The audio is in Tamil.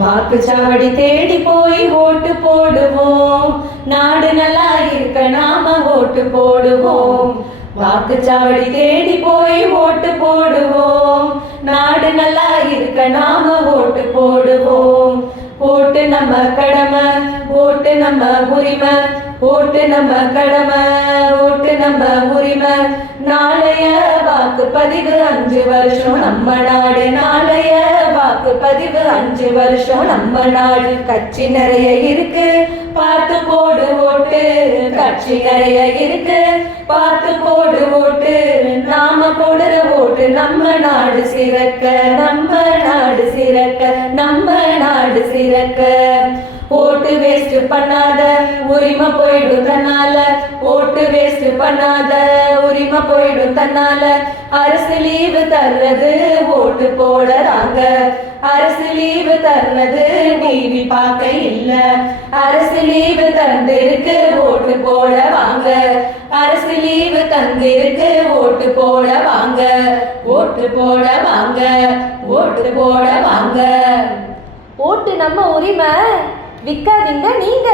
வாக்குச்சாவடி தேடி போய் ஓட்டு போடுவோம். நாடு நல்லா இருக்க நாம ஓட்டு போடுவோம். வாக்குச்சாவடி தேடி போய் ஓட்டு போடுவோம். நாடு நல்லா இருக்க நாம ஓட்டு போடுவோம். ஓட்டு நம்ம கடமை, ஓட்டு நம்ம உரிமை, ஓட்டு நம்ம கடமை, ஓட்டு நம்ம உரிமை. நாளைய வாக்குப்பதிவு 5 வருஷம் நம்ம நாடு. நாளைய வாக்குப்பதிவு 5 வருஷம் நம்ம நாடு. கட்சி நிறைய இருக்கு, பார்த்து போடு ஓட்டு. கட்சி நிறைய இருக்கு, பார்த்து போடு ஓட்டு. நாம போடுற ஓட்டு நம்ம நாடு சிறக்க, நம்ம நாடு சிறக்க, நம்ம நாடு சிறக்க. ஓட்டு வேஸ்ட் பண்ணாத, உரிமை போயிடும் தன்னால. ஓட்டு வேஸ்ட் பண்ணாத, உரிமை போயிடும் தன்னால. அரசு லீவு தர்றது ஓட்டு போடுறாங்க. அரசு லீவு தர்றது டிவி பார்க்க இல்ல. அரசு லீவு தந்திருக்கு ஓட்டு போட வாங்க. அரசு லீவு தந்திருக்கு ஓட்டு போட வாங்க. ஓட்டு போட வாங்க, ஓட்டு போட வாங்க. ஓட்டு நம்ம உரிமை, விற்காதீங்க நீங்க.